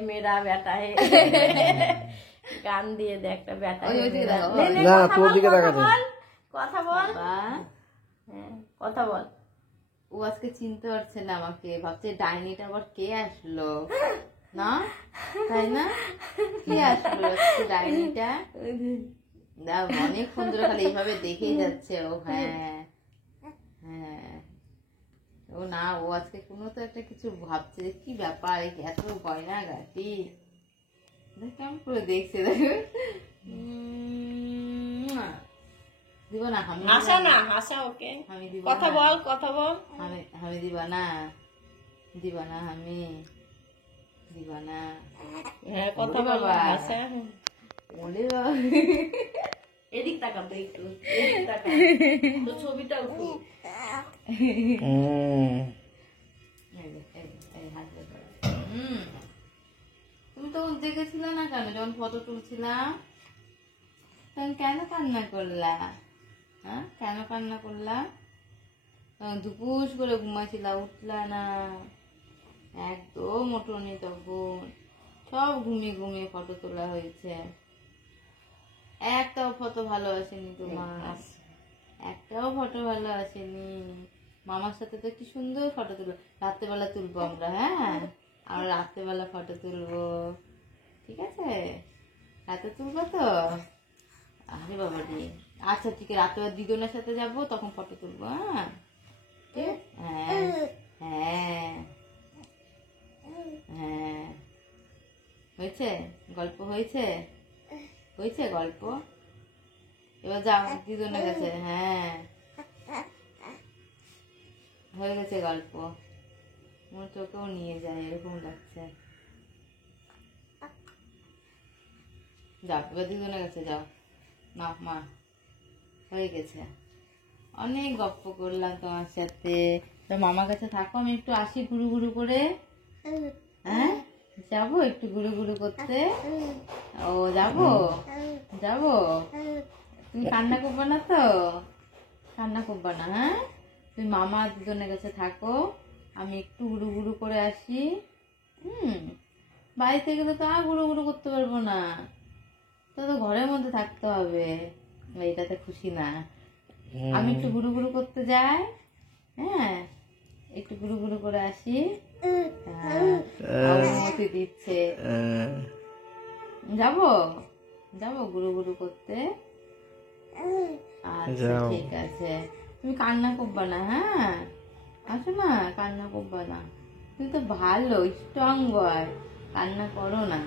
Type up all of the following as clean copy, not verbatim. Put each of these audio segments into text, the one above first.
मेरा बेटा है গান দিয়ে দে একটা বেটা না তোর দিকে তাকাতে কথা বল হ্যাঁ কথা বল। ও আজকে চিনতে পারছে না আমাকে, ভাবছে ডাইনিটা আবার কে আসলো না, তাই না? কে আসলো আজকে ডাইনিটা? অনেকক্ষণ ধরে খালি এইভাবে দেখেই যাচ্ছে ও। হ্যাঁ হ্যাঁ ও না, ও আজকে কোনো তো একটা কিছু ভাবছে, কি ব্যাপার এত গয়না গাটি কেমন করে দেখছে দেখো। দিব না আমি, হাসা না হাসা ওকে, আমি দিব কথা বল কথা বল। আমি দিব না, দিব না, আমি দিব না। হ্যাঁ কথা বল হাসা। ওরে বাবা এদিক তাকা তো একটু, এদিক তাকা তো ছবিটা উঠু। তুমি তখন দেখেছিলে না কেন যখন ফটো তুলছিলাম, তখন কেন কান্না করলা? হ্যাঁ কেন কান্না করলা? তখন দুপুস করে ঘুমাইছিলা, উঠলা না, একদম ওঠোনি তখন, সব ঘুমিয়ে ঘুমিয়ে ফটো তোলা হয়েছে। একটাও ফটো ভালো আসেনি তোমার, একটাও ফটো ভালো আসেনি। মামার সাথে তো কি সুন্দর ফটো তুলবো, রাত্রেবেলা তুলবো আমরা। হ্যাঁ আমরা রাত্রেবেলা ফটো তুলবো, ঠিক আছে? রাতে তুলবো তো? আরে বাবা রে, আচ্ছা ঠিক আছে, রাত্রেবেলা দিদনের সাথে যাবো, তখন ফটো তুলবো। হ্যাঁ হ্যাঁ হ্যাঁ হ্যাঁ হয়েছে, গল্প হয়েছে, হয়েছে গল্প। এবার যাও দিদনের কাছে। হ্যাঁ হয়ে গেছে গল্প, মনে তোকেও নিয়ে যায় এরকম লাগছে। যাও এবার দিদনের কাছে যাও। মা মা হয়ে গেছে, অনেক গল্প করলাম তোমার সাথে। তো মামার কাছে থাকো, আমি একটু আসি ঘুরু ঘুরু করে। হ্যাঁ যাবো একটু ঘুরু ঘুরু করতে। ও যাবো যাবো, তুমি কান্না করবে না তো? কান্না করবে না? হ্যাঁ তুমি মামা দুজনের কাছে থাকো, আমি একটু ঘুরু ঘুরু করে আসি। বাড়িতে গেলে তো আর ঘুরু ঘুরু করতে পারবো না, তো ঘরের মধ্যে থাকতে হবে। এইটাতে খুশি না? আমি একটু ঘুরু ঘুরু করতে যাই। হ্যাঁ একটু ঘুরু ঘুরু করে আসি। অনুমতি দিচ্ছে, যাবো যাবো ঘুরু ঘুরু করতে। আচ্ছা ঠিক আছে, তুমি কান্না করবা না। হ্যাঁ আসো না, কান্না করবা না, তুমি তো ভালো স্ট্রং বয়, কান্না করো না,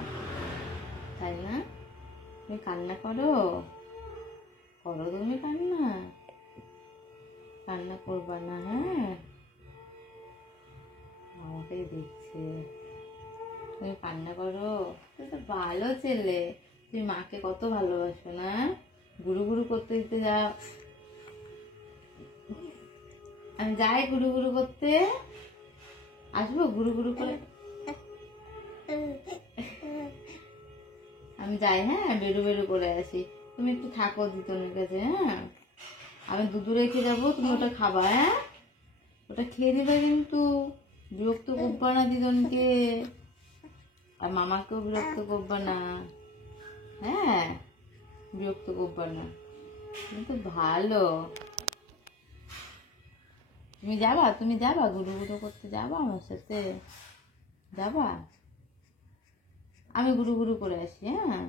তাই না? তুমি কান্না করো, করো তুমি কান্না, কান্না করবা না। হ্যাঁ আমাকেই দেখছে, তুমি কান্না করো, তুমি তো ভালো ছেলে, তুমি মাকে কত ভালোবাসো না? গুরু গুরু করতে দিতে যাও, আমি যাই গুরু গুরু করতে, আসবো গুরু গুরু করে, আমি যাই। হ্যাঁ বেরু বেরু করে আসি, তুমি একটু থাকো দিতনের কাছে। হ্যাঁ আমি দুধ রেখে যাবো, তুমি ওটা খাবা। হ্যাঁ ওটা খেয়ে দিবে, কিন্তু বিরক্ত করবা না দিদনকে, আর মামাকেও বিরক্ত করবা না। হ্যাঁ বিরক্ত করবা না, তুমি তো ভালো। তুমি যাবা, তুমি যাবা গুরু গুরু করতে যাবা আমার সাথে, যাবা? আমি গুরু গুরু করে আসি। হ্যাঁ